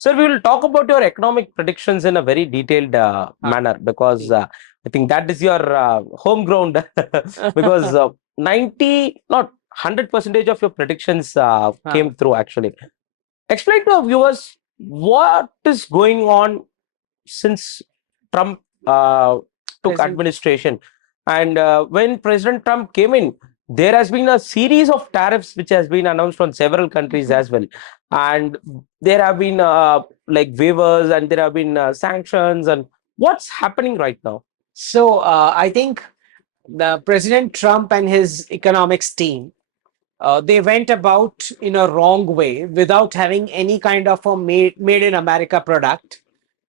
Sir, we will talk about your economic predictions in a very detailed manner because I think that is your home ground. Because 90, not 100 percentage of your predictions came through actually. Explain to our viewers what is going on since Trump took administration. And when President Trump came in, there has been a series of tariffs which has been announced on several countries as well. And there have been like waivers and there have been sanctions. And what's happening right now? So I think the President Trump and his economics team, they went about in a wrong way without having any kind of a made in America product.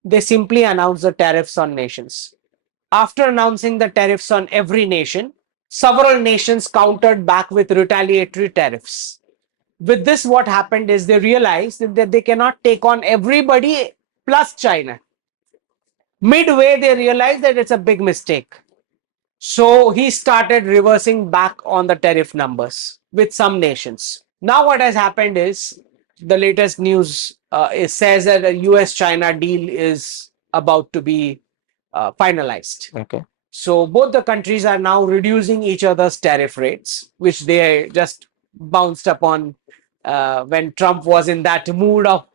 They simply announced the tariffs on nations. After announcing the tariffs on every nation, several nations countered back with retaliatory tariffs. With this, what happened is they realized that they cannot take on everybody plus China. Midway, they realized that it's a big mistake. So he started reversing back on the tariff numbers with some nations. Now, what has happened is the latest news it says that a US-China deal is about to be finalized. Okay. So both the countries are now reducing each other's tariff rates, which they just bounced upon when Trump was in that mood of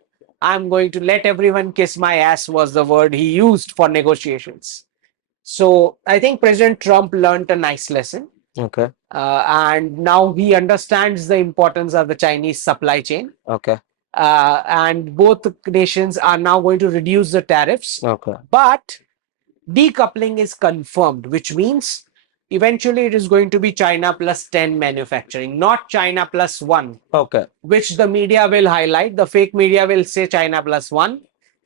"I'm going to let everyone kiss my ass" was the word he used for negotiations. So I think President Trump learned a nice lesson. Okay. And now he understands the importance of the Chinese supply chain. Okay. And both nations are now going to reduce the tariffs. Okay. But decoupling is confirmed, which means eventually it is going to be China plus 10 manufacturing, not China plus 1. Okay. Which the media will highlight. The fake media will say China plus 1.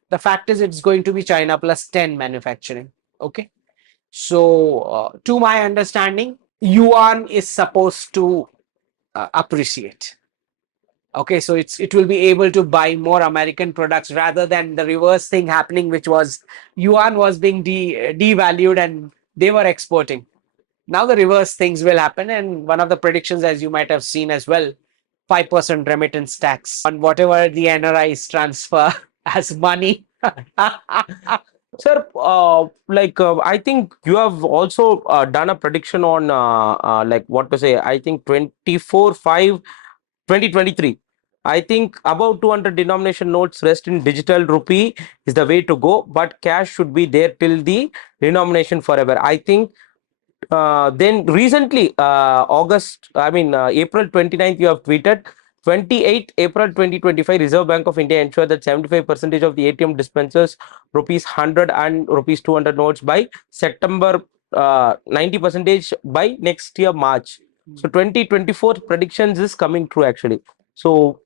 The fact is it's going to be China plus 10 manufacturing. Okay. So, to my understanding, yuan is supposed to appreciate. Okay, so it will be able to buy more American products rather than the reverse thing happening, which was yuan was being devalued and they were exporting. Now the reverse things will happen, and one of the predictions, as you might have seen as well, 5% remittance tax on whatever the NRIs transfer as money. Sir, I think you have also done a prediction on like what to say. I think 24/5/2023. I think about 200 denomination notes rest in digital rupee is the way to go, but cash should be there till the denomination forever. I think then recently, April 29th, you have tweeted 28 April 2025, Reserve Bank of India ensured that 75% of the ATM dispensers rupees 100 and rupees 200 notes by September, 90% by next year, March. So 2024 predictions is coming true actually. So,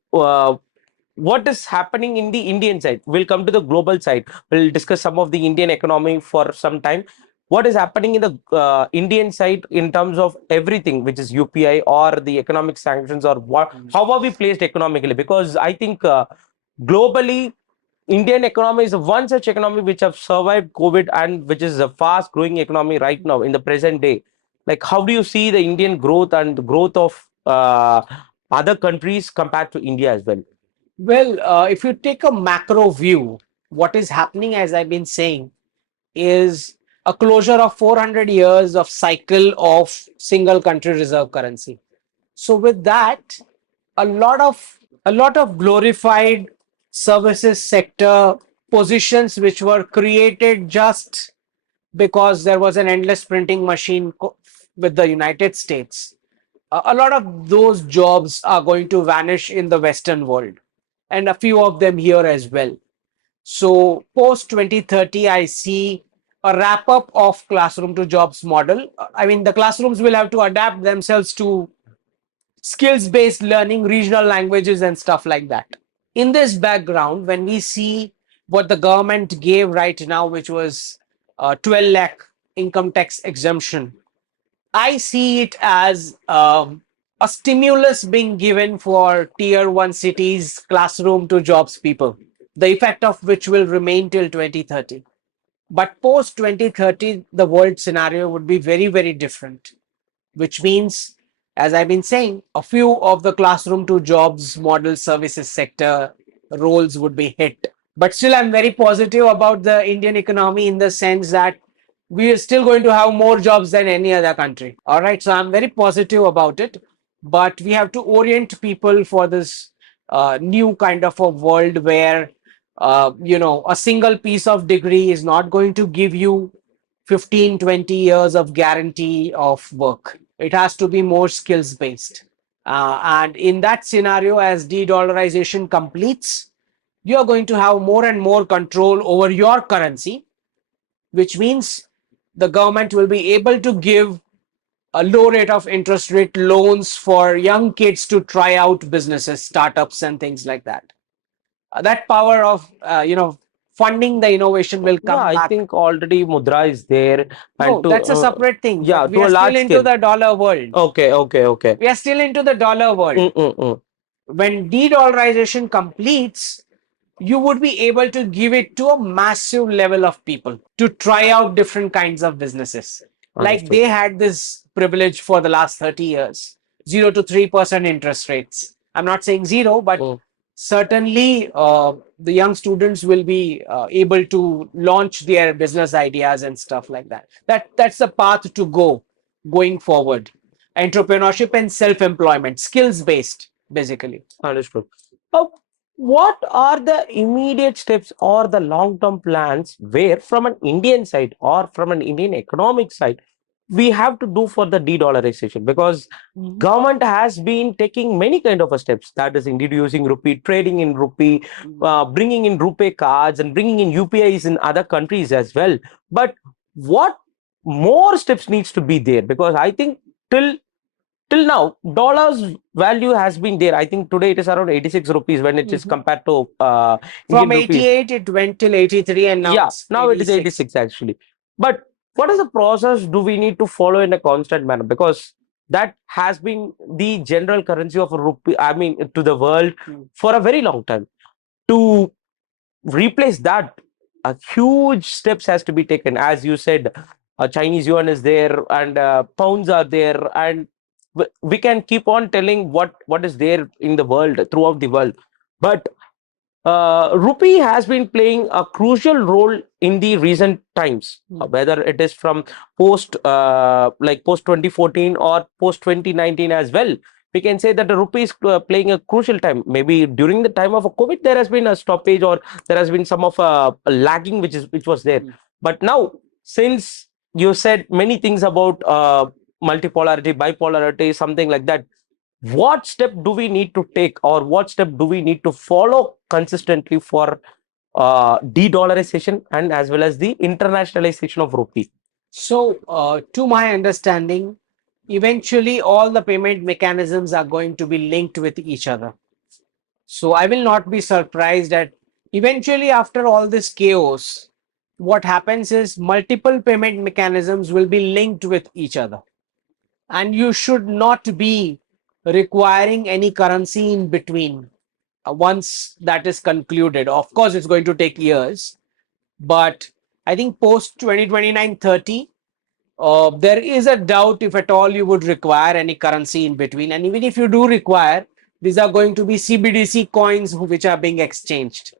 what is happening in the Indian side? We'll come to the global side. We'll discuss some of the Indian economy for some time. What is happening in the Indian side in terms of everything, which is UPI or the economic sanctions, or what? How are we placed economically? Because I think globally, Indian economy is one such economy which have survived COVID and which is a fast growing economy right now in the present day. Like, how do you see the Indian growth and the growth of other countries compared to India as well? Well, if you take a macro view, what is happening, as I've been saying, is a closure of 400 years of cycle of single country reserve currency. So with that, a lot of glorified services sector positions which were created just because there was an endless printing machine with the United States. A lot of those jobs are going to vanish in the Western world, and a few of them here as well. So post 2030, I see a wrap up of classroom to jobs model. I mean, the classrooms will have to adapt themselves to skills based learning, regional languages, and stuff like that. In this background, when we see what the government gave right now, which was 12 lakh income tax exemption, I see it as a stimulus being given for tier one cities, classroom to jobs people, the effect of which will remain till 2030. But post 2030, the world scenario would be very, very different, which means, as I've been saying, a few of the classroom to jobs model services sector roles would be hit. But still, I'm very positive about the Indian economy in the sense that we are still going to have more jobs than any other country. All right. So I'm very positive about it. But we have to orient people for this new kind of a world where, a single piece of degree is not going to give you 15, 20 years of guarantee of work. It has to be more skills based. And in that scenario, as de-dollarization completes, you're going to have more and more control over your currency, which means the government will be able to give a low rate of interest rate loans for young kids to try out businesses, startups, and things like that. That power of funding the innovation will Yeah, come I back. think already Mudra is there, and No, to that's a separate thing. yeah, But we to are a still large into scale. the dollar world. Okay, okay, okay. We are still into the dollar world. Mm-mm-mm. When de-dollarization completes, you would be able to give it to a massive level of people to try out different kinds of businesses. Like they Understood. had this privilege for the last 30 years, 0 to 3% interest rates. I'm not saying zero, but Mm. certainly the young students will be able to launch their business ideas and stuff like that. That's the path to go going forward. Entrepreneurship and self-employment, skills based, basically. Understood. Uh, what are the immediate steps or the long-term plans where, from an Indian side or from an Indian economic side, we have to do for the de-dollarization? Because Mhm. government has been taking many kind of a steps, that is introducing rupee, trading in rupee, bringing in rupee cards, and bringing in UPIs in other countries as well. But what more steps needs to be there? Because I think till now dollars value has been there. I think today it is around 86 rupees when it is Mhm. compared to From Indian rupees. 88, it went till 83, and now Yeah, it's now it is 86. 86 actually. But what is the process do we need to follow in a constant manner? Because that has been the general currency of a rupee, I mean, to the world Mm. for a very long time. To replace that, a huge steps has to be taken. As you said, Chinese yuan is there, and pounds are there, and we can keep on telling what is there in the world, throughout the world. But rupee has been playing a crucial role in the recent times, Mm. whether it is from post like post 2014 or post 2019 as well. We can say that the rupee is playing a crucial time. Maybe during the time of a COVID, there has been a stoppage, or there has been some of a lagging which was there. Mm. But now, since you said many things about multipolarity, bipolarity, something like that, what step do we need to take, or what step do we need to follow consistently for de-dollarization and as well as the internationalization of rupee? So, to my understanding, eventually all the payment mechanisms are going to be linked with each other. So, I will not be surprised that eventually, after all this chaos, what happens is multiple payment mechanisms will be linked with each other. And you should not be requiring any currency in between once that is concluded. Of course, it's going to take years, but I think post 2029, 30, there is a doubt if at all you would require any currency in between. And even if you do require, these are going to be CBDC coins which are being exchanged.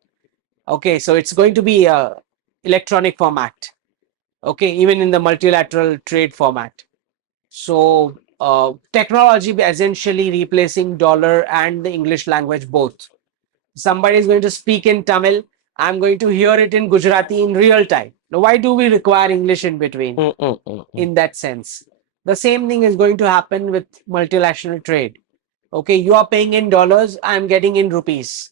Okay, so it's going to be a electronic format. Okay, even in the multilateral trade format. So technology essentially replacing dollar and the English language both. Somebody is going to speak in Tamil. I'm going to hear it in Gujarati in real time. Now, why do we require English in between? Mm, mm, mm, mm. In that sense, the same thing is going to happen with multilateral trade. Okay, you are paying in dollars, I'm getting in rupees.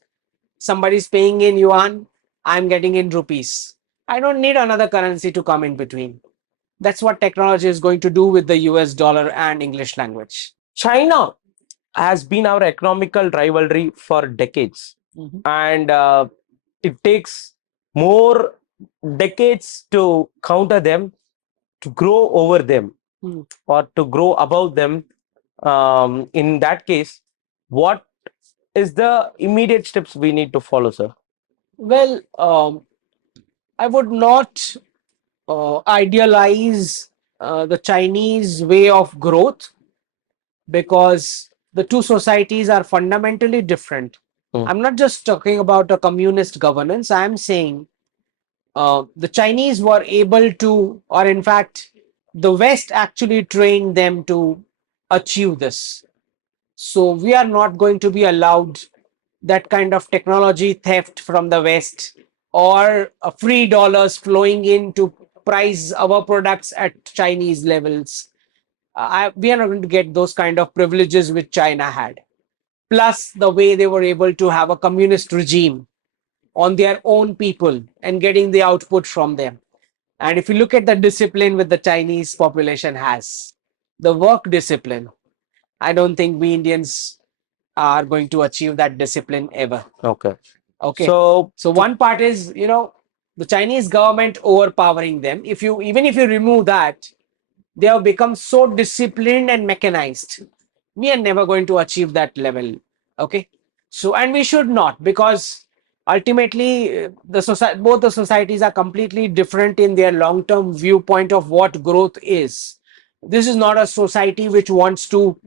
Somebody's paying in yuan, I'm getting in rupees. I don't need another currency to come in between. That's what technology is going to do with the US dollar and English language. China has been our economical rivalry for decades, Mhm. and it takes more decades to counter them, to grow over them, Hmm. or to grow above them. In that case, what is the immediate steps we need to follow, sir? Well, I would not idealize the Chinese way of growth because the two societies are fundamentally different. Mm. I'm not just talking about a communist governance. I'm saying the Chinese were able to, or in fact, the West actually trained them to achieve this. So we are not going to be allowed that kind of technology theft from the West, or free dollars flowing in to price our products at Chinese levels. We are not going to get those kind of privileges which China had. Plus, the way they were able to have a communist regime on their own people and getting the output from them. And if you look at the discipline which the Chinese population has, the work discipline, I don't think we Indians are going to achieve that discipline ever. Okay. Okay. So, So one part is, the Chinese government overpowering them. Even if you remove that, they have become so disciplined and mechanized. We are never going to achieve that level. Okay. So, and we should not, because ultimately both the societies are completely different in their long term viewpoint of what growth is. This is not a society which wants to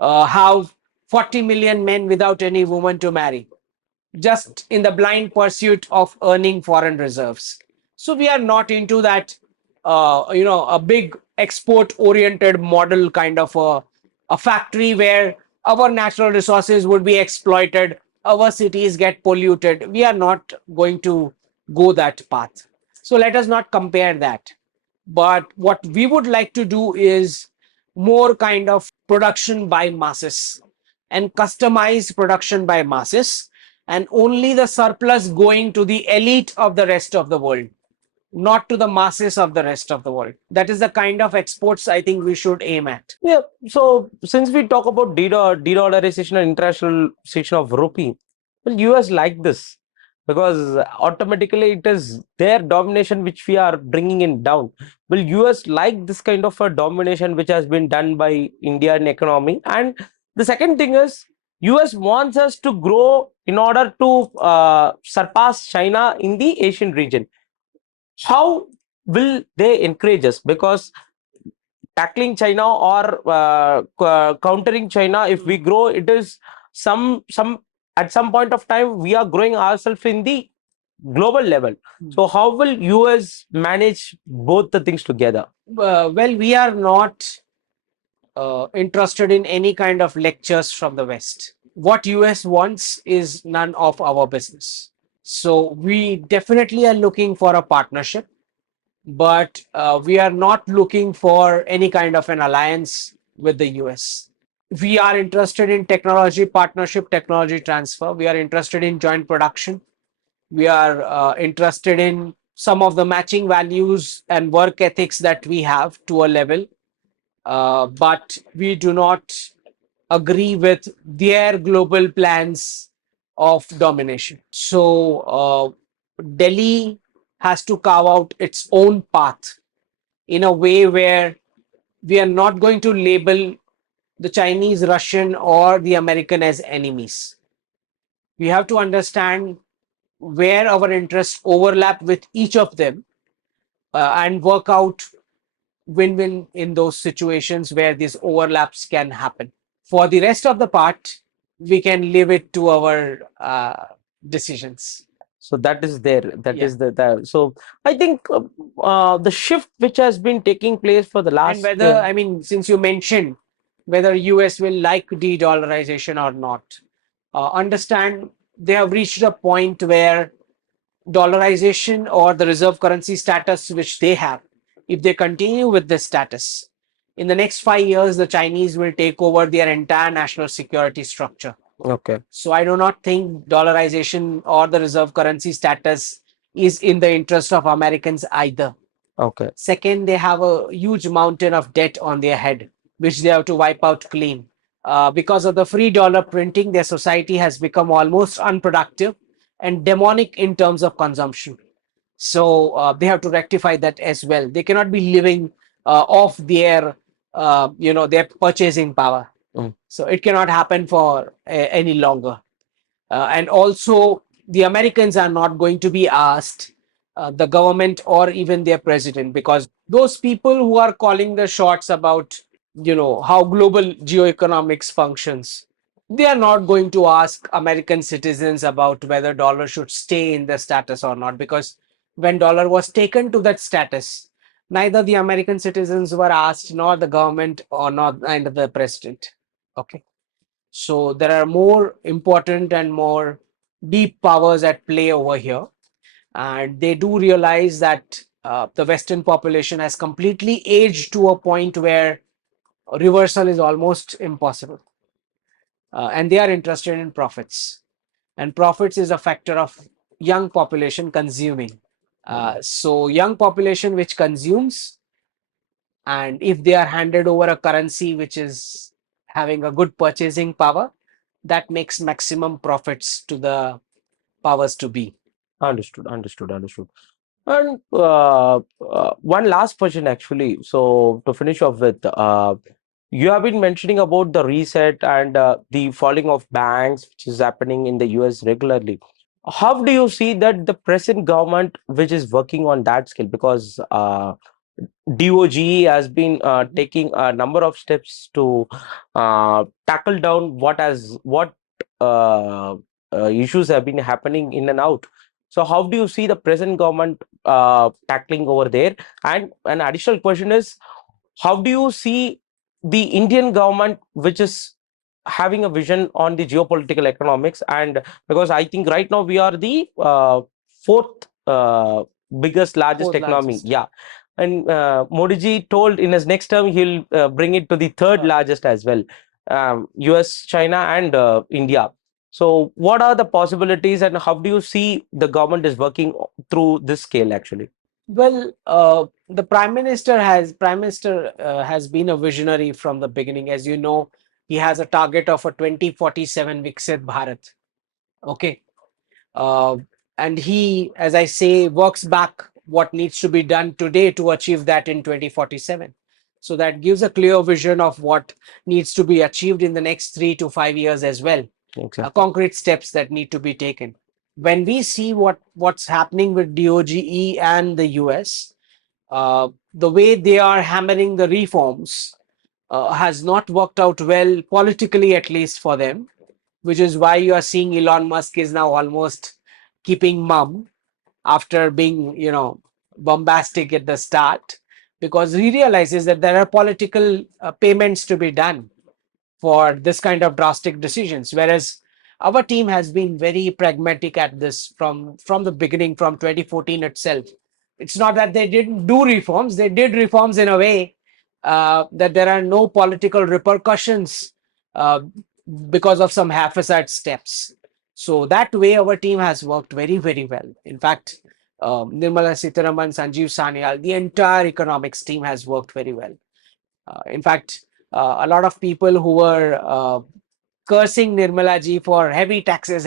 have 40 million men without any woman to marry, just in the blind pursuit of earning foreign reserves. So we are not into that, a big export oriented model, kind of a factory where our natural resources would be exploited, our cities get polluted. We are not going to go that path. So let us not compare that. But what we would like to do is more kind of production by masses and customized production by masses, and only the surplus going to the elite of the rest of the world, not to the masses of the rest of the world. That is the kind of exports I think we should aim at. yeah, so since we talk about de-dollarization and internationalization of rupee, well, US like this because automatically it is their domination which we are bringing in down. Will US like this kind of a domination which has been done by Indian economy? And the second thing is, US wants us to grow in order to surpass China in the Asian region. How will they encourage us? Because tackling China or countering China, if we grow, it is some at some point of time we are growing ourselves in the global level. So how will US manage both the things together? Well, we are not interested in any kind of lectures from the West. What US wants is none of our business. So we definitely are looking for a partnership, but we are not looking for any kind of an alliance with the US. We are interested in technology partnership, technology transfer. We are interested in joint production. We are interested in some of the matching values and work ethics that we have to a level, but we do not agree with their global plans of domination. So, Delhi has to carve out its own path in a way where we are not going to label the Chinese, Russian, or the American as enemies. We have to understand where our interests overlap with each of them, and work out win-win in those situations where these overlaps can happen. For the rest of the part, we can leave it to our decisions. So that is there. That Yeah. is the so I think the shift which has been taking place for the And last whether, I mean, since you mentioned whether US will like de-dollarization or not, understand they have reached a point where dollarization, or the reserve currency status which they have, if they continue with this status, in the next 5 years, the Chinese will take over their entire national security structure. okay, So I do not think dollarization or the reserve currency status is in the interest of Americans either. okay, Second, they have a huge mountain of debt on their head, which they have to wipe out clean. Because of the free dollar printing, their society has become almost unproductive and demonic in terms of consumption. So they have to rectify that as well. They cannot be living off their purchasing power. mm, So it cannot happen for any longer. And also, the Americans are not going to be asked, the government or even their president, because those people who are calling the shots about how global geoeconomics functions, They are not going to ask American citizens about whether dollar should stay in the status or not, because when dollar was taken to that status, neither the American citizens were asked, nor the government, or not and the president. Okay, so there are more important and more deep powers at play over here, and they do realize that the Western population has completely aged to a point where reversal is almost impossible, and they are interested in profits, and profits is a factor of young population consuming. So young population which consumes, and if they are handed over a currency which is having a good purchasing power, that makes maximum profits to the powers to be. Understood, understood, understood. And one last question, actually. So to finish off with, you have been mentioning about the reset and the falling of banks, which is happening in the US regularly. How do you see that the present government, which is working on that scale? Because DOGE has been taking a number of steps to tackle down what uh, issues have been happening in and out. So, how do you see the present government tackling over there? And an additional question is, how do you see the Indian government, which is having a vision on the geopolitical economics? And because I think right now we are the fourth biggest, largest Fourth economy. largest. Yeah. And Modi ji told in his next term he'll bring it to the third largest as well, US, China, and India. So, what are the possibilities, and how do you see the government is working through this scale actually? Well, the prime minister has been a visionary from the beginning. As you know, he has a target of a 2047 Viksit Bharat. Okay, uh, and he, as I say, works back what needs to be done today to achieve that in 2047. So that gives a clear vision of what needs to be achieved in the next 3 to 5 years as well. Exactly. Concrete steps that need to be taken. When we see what's happening with DOGE and the US, the way they are hammering the reforms has not worked out well politically, at least for them, which is why you are seeing Elon Musk is now almost keeping mum after being, bombastic at the start, because he realizes that there are political payments to be done for this kind of drastic decisions, whereas our team has been very pragmatic at this from the beginning, from 2014 itself. It's not that they didn't do reforms, they did reforms in a way that there are no political repercussions uh, because of some haphazard steps. So that way our team has worked very, very well. In fact, Nirmala Sitharaman, Sanjeev Sanyal, the entire economics team has worked very well. In fact, a lot of people who were cursing Nirmala ji for heavy taxes,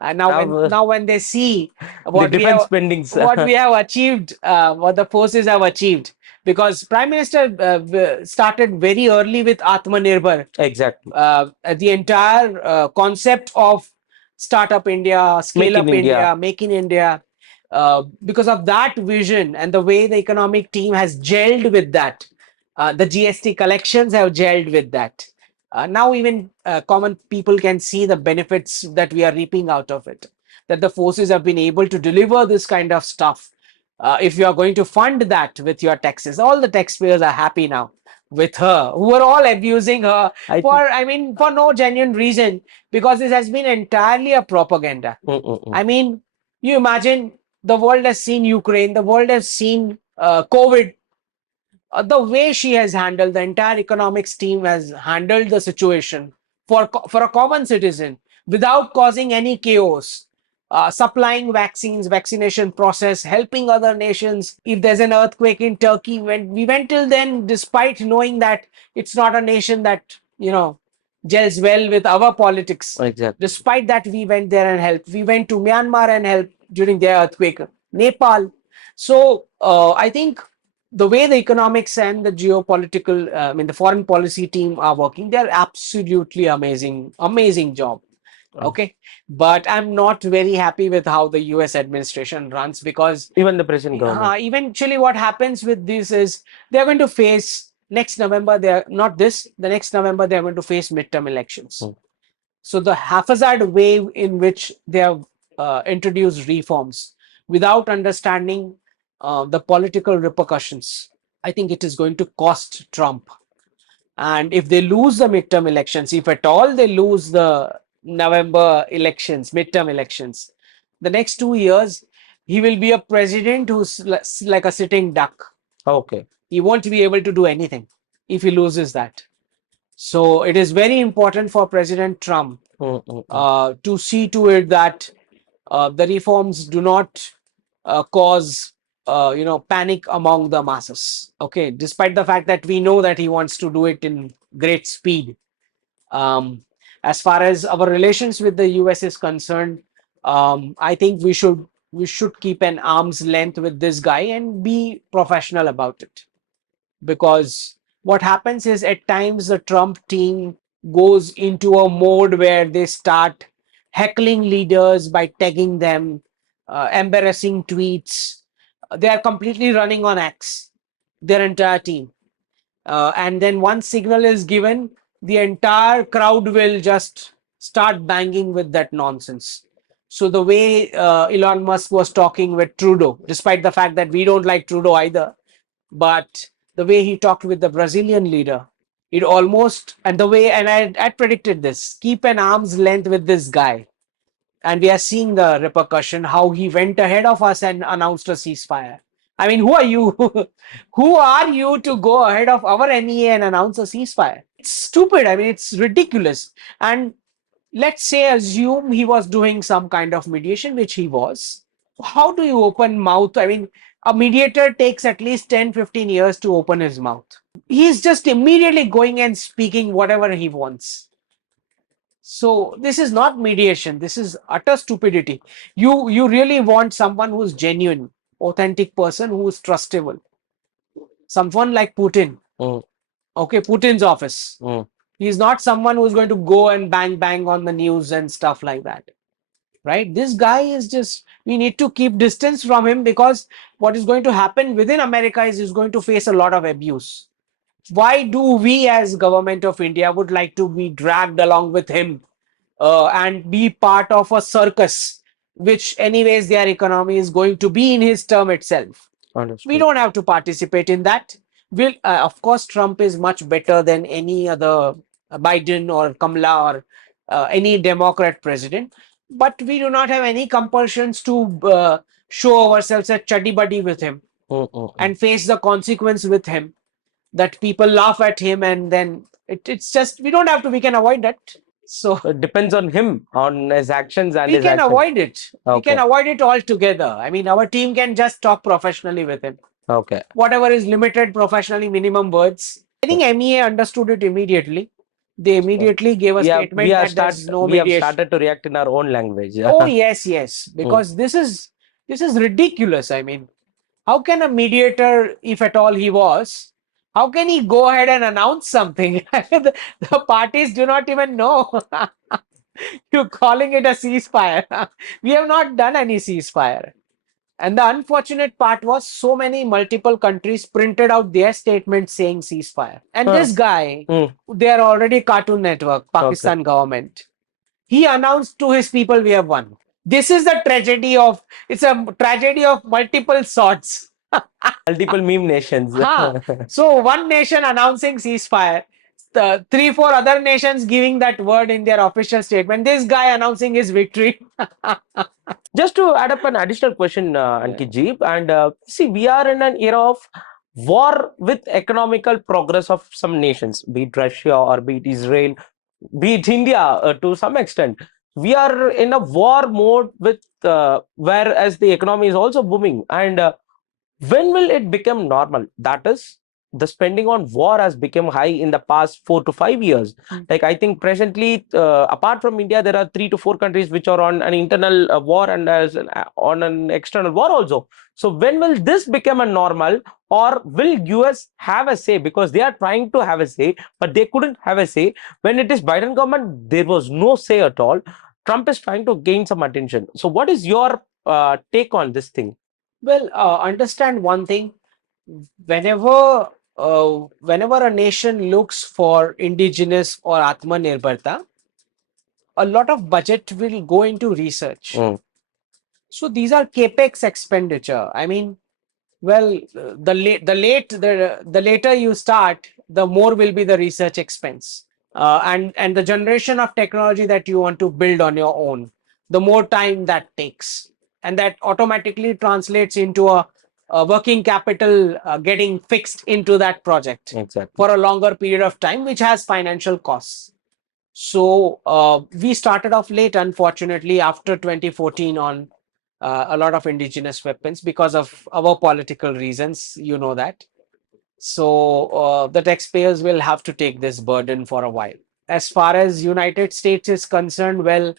now Now, when they see the what we defense have spendings. achieved, what the forces have achieved, because Prime Minister started very early with Atmanirbhar, Exactly. the entire concept of startup India, Make scale in up India. India, make in India. Because of that vision and the way the economic team has gelled with that, the GST collections have gelled with that. Now even common people can see the benefits that we are reaping out of it. That the forces have been able to deliver this kind of stuff. If you are going to fund that with your taxes, all the taxpayers are happy now with her, who are all abusing her I for, think. I mean, for no genuine reason, because this has been entirely a propaganda. Mm-mm-mm. I mean, you imagine, the world has seen Ukraine, the world has seen COVID. The way she has handled, the entire economics team has handled the situation for a common citizen without causing any chaos. Supplying vaccines, vaccination process, helping other nations. If there's an earthquake in Turkey, we went till then, despite knowing that it's not a nation that gels well with our politics. Exactly. Despite that, we went there and helped. We went to Myanmar and helped during their earthquake. Nepal. So I think the way the economics and the geopolitical, I mean, the foreign policy team are working, they're absolutely amazing, amazing job. Um, Okay. But I'm not very happy with how the US administration runs, because Even the present government. eventually what happens with this is they're going to face Next November, they are not this, the next November, they are going to face midterm elections. Mm. So the haphazard way in which they have introduced reforms without understanding the political repercussions, I think it is going to cost Trump. And if they lose the midterm elections, if at all they lose the November elections, midterm elections, the next 2 years, he will be a president who's like a sitting duck. Okay. He won't be able to do anything if he loses that. So it is very important for President Trump to see to it that the reforms do not cause panic among the masses. Okay, despite the fact that we know that he wants to do it in great speed. Um, as far as our relations with the US is concerned, I think we should keep an arm's length with this guy and be professional about it, because what happens is at times the Trump team goes into a mode where they start heckling leaders by tagging them, embarrassing tweets. They are completely running on X, their entire team. And then once signal is given, the entire crowd will just start banging with that nonsense. So the way Elon Musk was talking with Trudeau, despite the fact that we don't like Trudeau either, but the way he talked with the Brazilian leader, it almost, and the way, and I predicted this, keep an arm's length with this guy. And we are seeing the repercussion, how he went ahead of us and announced a ceasefire. I mean, who are you? Who are you to go ahead of our NEA and announce a ceasefire? It's stupid. I mean, it's ridiculous. And let's say, assume he was doing some kind of mediation, which he was. How do you open mouth? I mean, a mediator takes at least 10-15 years to open his mouth. He's just immediately going and speaking whatever he wants. So this is not mediation, this is utter stupidity. You really want someone who's genuine, authentic person who is trustable, someone like Putin. Okay, Putin's office. He's not someone who's going to go and bang on the news and stuff like that, right? This guy is just, we need to keep distance from him, because what is going to happen within America is he's going to face a lot of abuse. Why do we as government of India would like to be dragged along with him and be part of a circus, which anyways their economy is going to be in his term itself? Understood. We don't have to participate in that. Will Of course, Trump is much better than any other Biden or Kamala or any Democrat president, but we do not have any compulsions to show ourselves a chuddy buddy with him and face the consequence with him, that people laugh at him, and then it's just, we don't have to, we can avoid that. So It depends on him, on his actions and we his can actions. avoid it. We can Okay. avoid it altogether. I mean, our team can just talk professionally with him. Okay. Whatever is limited professionally, minimum words. I think MEA understood it immediately. They immediately gave a Yeah, statement that there's no we have mediation. started to react in our own language. Oh yes, because this is ridiculous. I mean, how can a mediator, if at all he was, how can he go ahead and announce something? The parties do not even know. You're calling it a ceasefire. We have not done any ceasefire. And the unfortunate part was, so many multiple countries printed out their statements saying ceasefire. And this guy, they are already Cartoon Network, Pakistan government. He announced to his people, we have won. This is the tragedy of, it's a tragedy of multiple sorts. Multiple meme nations. So one nation announcing ceasefire, the 3-4 other nations giving that word in their official statement, this guy announcing his victory. Just to add up an additional question, Ankit ji, and see, we are in an era of war with economical progress of some nations, be it Russia or be it Israel, be it India to some extent. We are in a war mode with, whereas the economy is also booming. And when will it become normal? That is, the spending on war has become high in the past 4 to 5 years. Like, I think presently, apart from India, there are 3 to 4 countries which are on an internal war and on an external war also. So when will this become a normal, or will US have a say? Because they are trying to have a say, but they couldn't have a say. When it is Biden government, there was no say at all. Trump is trying to gain some attention. So what is your take on this thing? Well, understand one thing. Whenever whenever a nation looks for indigenous or Atmanirbharta, a lot of budget will go into research. Mm. So these are capex expenditure. I mean, well, the later you start, the more will be the research expense, and the generation of technology that you want to build on your own, the more time that takes, and that automatically translates into a working capital getting fixed into that project Exactly. for a longer period of time, which has financial costs. So we started off late, unfortunately, after 2014 on a lot of indigenous weapons because of our political reasons. You know that. So the taxpayers will have to take this burden for a while. As far as United States is concerned, well,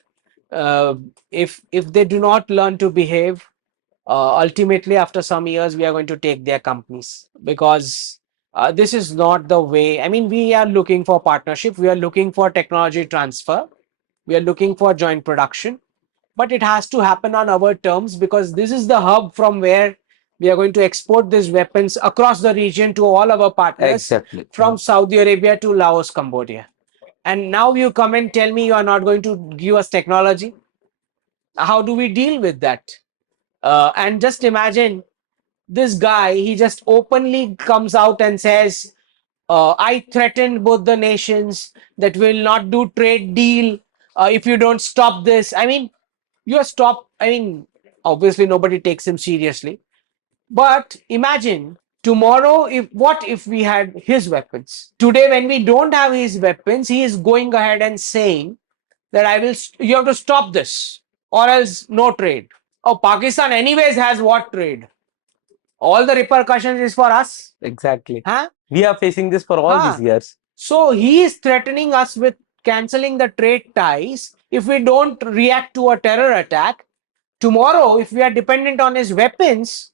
uh, if they do not learn to behave, ultimately after some years we are going to take their companies, because this is not the way. I mean, we are looking for partnership, we are looking for technology transfer, we are looking for joint production, but it has to happen on our terms, because this is the hub from where we are going to export these weapons across the region to all our partners, Exactly. from Saudi Arabia to Laos, Cambodia. And now you come and tell me you are not going to give us technology. How do we deal with that? And just imagine, this guy, he just openly comes out and says, I threatened both the nations that will not do trade deal if you don't stop this. I mean, you're stop. I mean, obviously nobody takes him seriously. But imagine tomorrow, if what if we had his weapons? Today, when we don't have his weapons, he is going ahead and saying that you have to stop this or else no trade. Oh, Pakistan anyways has what trade? All the repercussions is for us. Exactly. Huh? We are facing this for all these Huh? years. So he is threatening us with canceling the trade ties if we don't react to a terror attack. Tomorrow, if we are dependent on his weapons,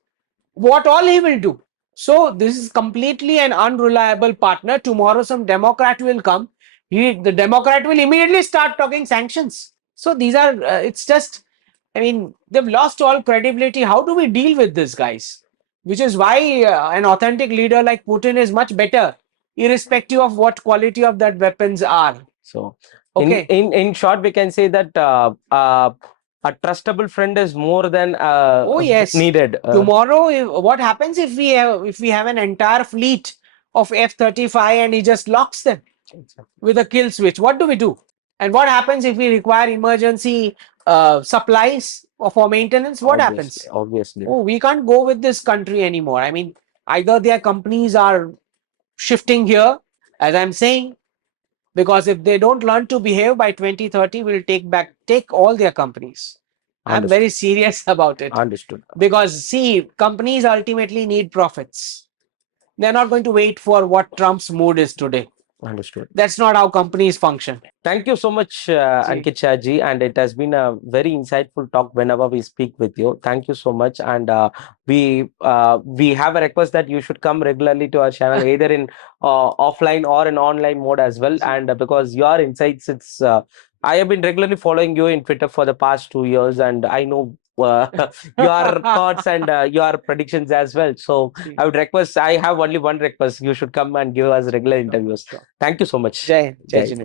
what all he will do? So this is completely an unreliable partner. Tomorrow, some Democrat will come. The Democrat will immediately start talking sanctions. So these are, it's just, I mean, they've lost all credibility. How do we deal with this, guys? Which is why an authentic leader like Putin is much better, irrespective of what quality of that weapons are. So, Okay. in short, we can say that a trustable friend is more than Oh yes. needed. Tomorrow, what happens if we have an entire fleet of F-35 and he just locks them with a kill switch? What do we do? And what happens if we require emergency supplies for maintenance? What Obviously, happens? obviously. Oh, we can't go with this country anymore. I mean, either their companies are shifting here, as I'm saying, because if they don't learn to behave by 2030, we'll take all their companies. I'm Understood. very serious about it, Understood. because see, companies ultimately need profits. They're not going to wait for what Trump's mood is today. Understood. That's not how companies function. Thank you so much, See, Ankit Shah ji, and it has been a very insightful talk whenever we speak with you. Thank you so much, and we have a request that you should come regularly to our channel, either in offline or in online mode as well. And because your insights, it's I have been regularly following you in Twitter for the past 2 years, and I know your thoughts and your predictions as well. So I would request. I have only one request: you should come and give us regular interviews. Sure. Thank you so much. Jai Jai. Jinesh.